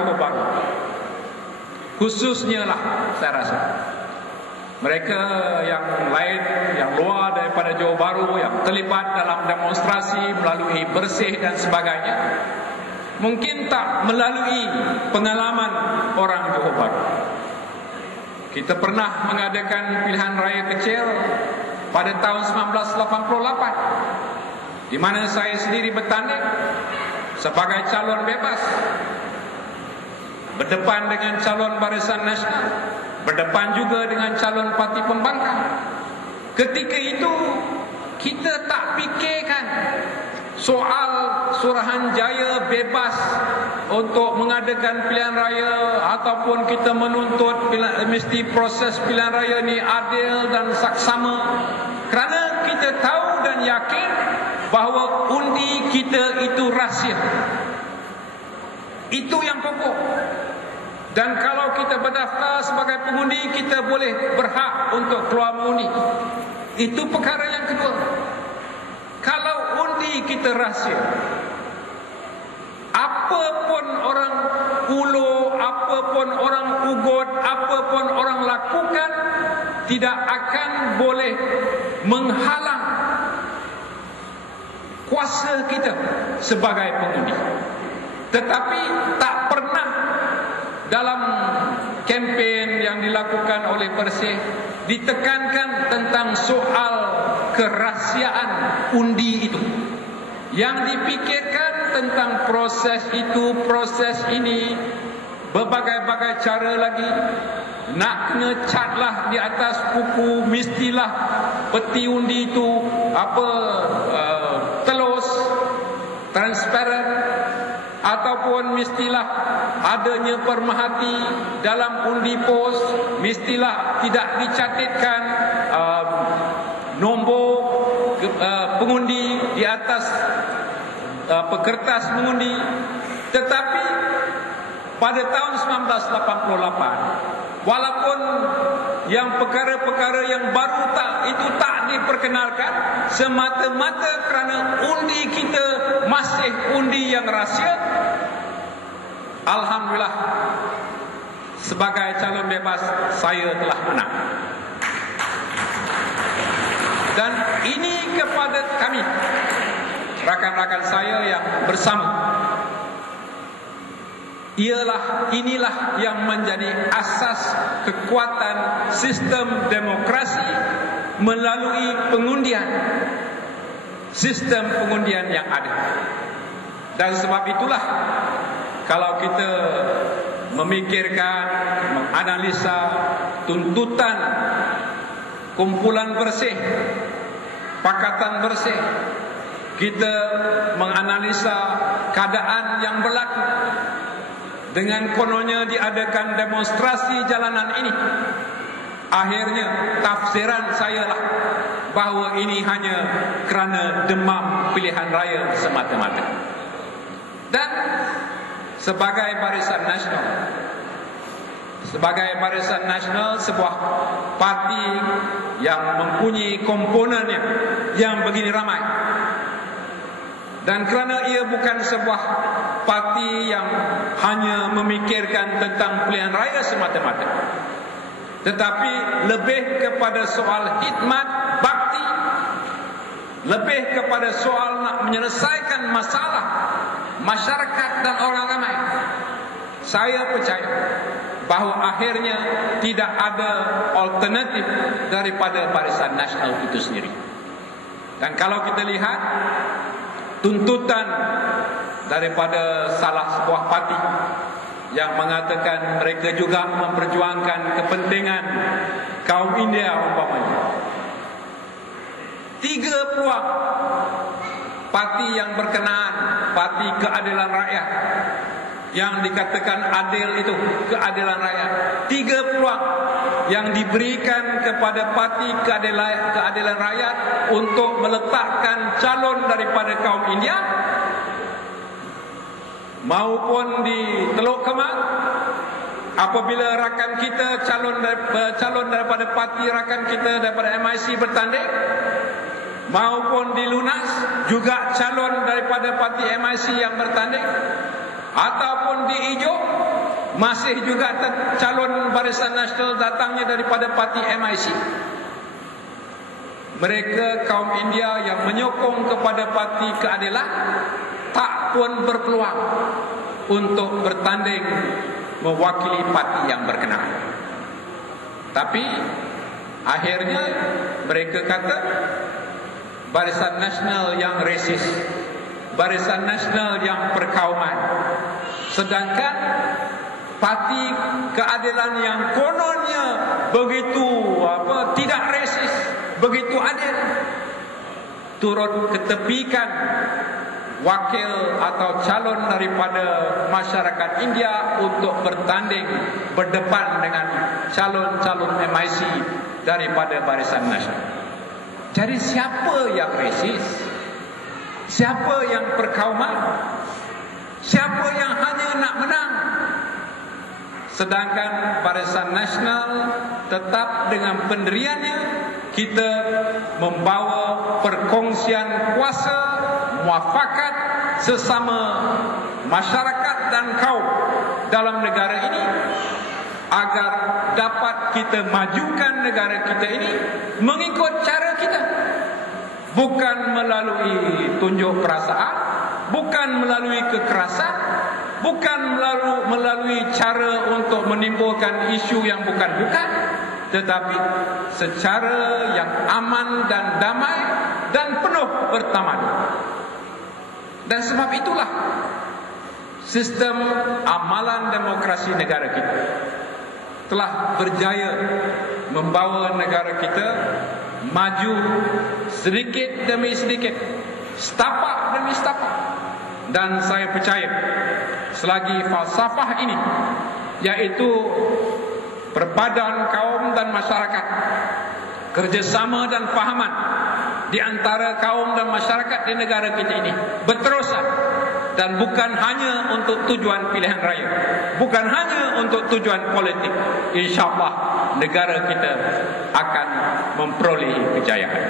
Johor Bahru, khususnya lah saya rasa mereka yang lain, yang luar daripada Johor Bahru, yang terlibat dalam demonstrasi melalui bersih dan sebagainya, mungkin tak melalui pengalaman orang Johor Bahru. Kita pernah mengadakan pilihan raya kecil pada tahun 1988, di mana saya sendiri bertanding sebagai calon bebas, berdepan dengan calon Barisan Nasional, berdepan juga dengan calon parti pembangkang. Ketika itu kita tak fikirkan soal Suruhanjaya bebas untuk mengadakan pilihan raya, ataupun kita menuntut mesti proses pilihan raya ni adil dan saksama, kerana kita tahu dan yakin bahawa undi kita itu rahsia. Itu yang pokok. Dan kalau kita berdaftar sebagai pengundi, kita boleh berhak untuk keluar mengundi. Itu perkara yang kedua. Kalau undi kita rahsia, apapun orang ulo, apapun orang ugut, apapun orang lakukan, tidak akan boleh menghalang kuasa kita sebagai pengundi. Tetapi tak pernah dalam kempen yang dilakukan oleh Persih ditekankan tentang soal kerahsiaan undi itu. Yang dipikirkan tentang proses itu, proses ini, berbagai-bagai cara lagi. Nak kena catlah di atas buku, mestilah peti undi itu telus, transparan, ataupun mestilah adanya permahati dalam undi pos, mestilah tidak dicatatkan nombor pengundi di atas kertas mengundi. Tetapi pada tahun 1988, walaupun yang perkara-perkara yang baru tak diperkenalkan, semata-mata kerana undi kita masih undi yang rahsia, alhamdulillah sebagai calon bebas saya telah menang. Dan ini kepada kami, rakan-rakan saya yang bersama, inilah yang menjadi asas kekuatan sistem demokrasi melalui pengundian, sistem pengundian yang ada. Dan sebab itulah, kalau kita memikirkan, menganalisa tuntutan kumpulan bersih, Pakatan Bersih, kita menganalisa keadaan yang berlaku, dengan kononnya diadakan demonstrasi jalanan ini, akhirnya tafsiran saya lah bahawa ini hanya kerana demam pilihan raya semata-mata. Dan sebagai Barisan Nasional, sebuah parti yang mempunyai komponennya yang begini ramai, dan kerana ia bukan sebuah parti yang hanya memikirkan tentang pilihan raya semata-mata, tetapi lebih kepada soal khidmat bakti, lebih kepada soal nak menyelesaikan masalah masyarakat dan orang ramai, saya percaya bahawa akhirnya tidak ada alternatif daripada Barisan Nasional itu sendiri. Dan kalau kita lihat tuntutan daripada salah sebuah parti yang mengatakan mereka juga memperjuangkan kepentingan kaum India umpamanya, 3 peluang parti yang berkenaan, Parti Keadilan Rakyat, yang dikatakan adil itu keadilan rakyat, 3 peluang yang diberikan kepada Parti Keadilan Rakyat untuk meletakkan calon daripada kaum India maupun di Teluk Kemang. Apabila rakan kita calon daripada parti rakan kita daripada MIC bertanding, maupun di Lunas juga calon daripada parti MIC yang bertanding, ataupun di Ijo masih juga calon Barisan Nasional datangnya daripada parti MIC. Mereka kaum India yang menyokong kepada parti keadilan tak pun berpeluang untuk bertanding mewakili parti yang berkenaan. Tapi akhirnya mereka kata Barisan Nasional yang resis, Barisan Nasional yang perkauman, sedangkan parti keadilan yang kononnya begitu tidak resis, begitu adil, turut ketepikan wakil atau calon daripada masyarakat India untuk bertanding berdepan dengan calon-calon MIC daripada Barisan Nasional. Jadi siapa yang resis? Siapa yang perkauman? Siapa yang hanya nak menang? Sedangkan Barisan Nasional tetap dengan pendiriannya, kita membawa perkongsian kuasa, muafakat sesama masyarakat dan kaum dalam negara ini agar dapat kita majukan negara kita ini mengikut cara kita, bukan melalui tunjuk perasaan, bukan melalui kekerasan, bukan melalui cara untuk menimbulkan isu yang bukan-bukan, tetapi secara yang aman dan damai dan penuh bertamadun. Dan sebab itulah sistem amalan demokrasi negara kita telah berjaya membawa negara kita maju sedikit demi sedikit, setapak demi setapak. Dan saya percaya selagi falsafah ini, yaitu perpaduan kaum dan masyarakat, kerjasama dan fahaman di antara kaum dan masyarakat di negara kita ini berterusan, dan bukan hanya untuk tujuan pilihan raya, bukan hanya untuk tujuan politik, insya-Allah negara kita akan memperoleh kejayaan.